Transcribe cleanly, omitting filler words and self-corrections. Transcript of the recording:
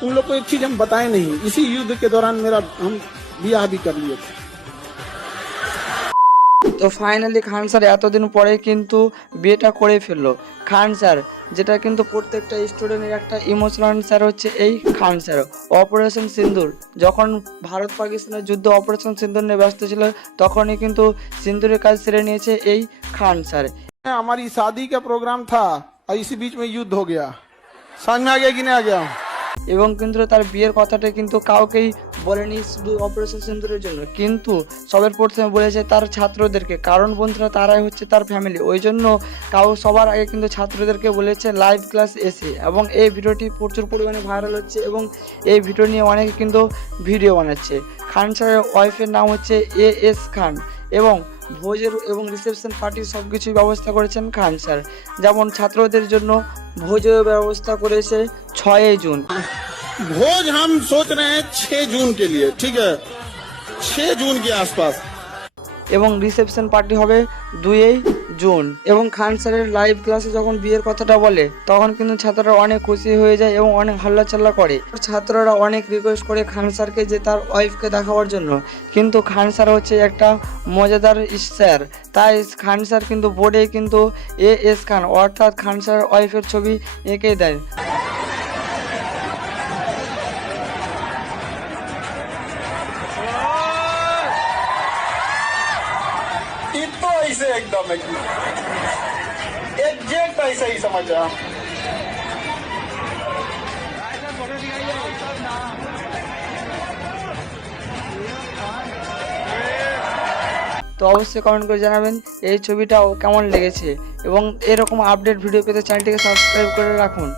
तुम लोग को एक चीज हम बताए नहीं, इसी युद्ध के दौरान मेरा हम ब्याह भी कर लिए थे। তো ফাইনালি খান স্যার এতদিন পরে কিন্তু বিয়েটা করে ফেললো। খান স্যার যেটা কিন্তু প্রত্যেকটা স্টুডেন্টের একটা ইমোশনাল স্যার হচ্ছে এই খান স্যার। অপারেশন সিন্দুর যখন ভারত পাকিস্তানের যুদ্ধ অপারেশন সিন্দুর নিয়ে ব্যস্ত ছিল তখনই কিন্তু সিন্দুরের কাজ সেরে নিয়েছে এই খান স্যার। हमारी शादी का प्रोग्राम था और इसी बीच में युद्ध हो गया। समझ में आ गया कि नहीं आ गया? এবং কিন্তু তার বিয়ের কথাটা কিন্তু কাউকেই বলেনি শুধু অপারেশন সিন্দুরের জন্য, কিন্তু সবার প্রথমে বলেছে তার ছাত্রদেরকে, কারণ বন্ধুরা তারাই হচ্ছে তার ফ্যামিলি। ওই জন্য সবার আগে কিন্তু ছাত্রদেরকে বলেছে লাইভ ক্লাস এসে। এবং এই ভিডিওটি প্রচুর পরিমাণে ভাইরাল হচ্ছে এবং এই ভিডিও নিয়ে অনেকে কিন্তু ভিডিও বানাচ্ছে। খান স্যারের ওয়াইফের নাম হচ্ছে AS খান এবং ভোজের এবং রিসেপশন পার্টির সব কিছুই ব্যবস্থা করেছেন খান স্যার। যেমন ছাত্রদের জন্য ভোজের ব্যবস্থা করেছে 6 জুন। भोज हम सोच रहे हैं 6 जून के लिए, ठीक है, 6 जून के आसपास। এবং রিসেপশন পার্টি হবে 2 জুন। এবং খান স্যারের লাইভ ক্লাসে যখন বিয়ের কথাটা বলে তখন কিন্তু ছাত্ররা অনেক খুশি হয়ে যায় এবং অনেক হাল্লাচাল্লা করে। ছাত্ররা অনেক রিকোয়েস্ট করে খান স্যারকে যে তার ওয়াইফকে দেখাবার জন্য, কিন্তু খান স্যার হচ্ছে একটা মজাদার স্যার, তাই খান স্যার কিন্তু বোর্ডে কিন্তু AS খান অর্থাৎ খান স্যারের ওয়াইফের ছবি এঁকে দেয়। तो ऐसे एकदम एग्जैक्ट ऐसा ही समझा। তো অবশ্যই কমেন্ট করে জানাবেন এই ছবিটা কেমন লেগেছে এবং এরকম আপডেট ভিডিও পেতে চ্যানেলটিকে সাবস্ক্রাইব করে রাখুন।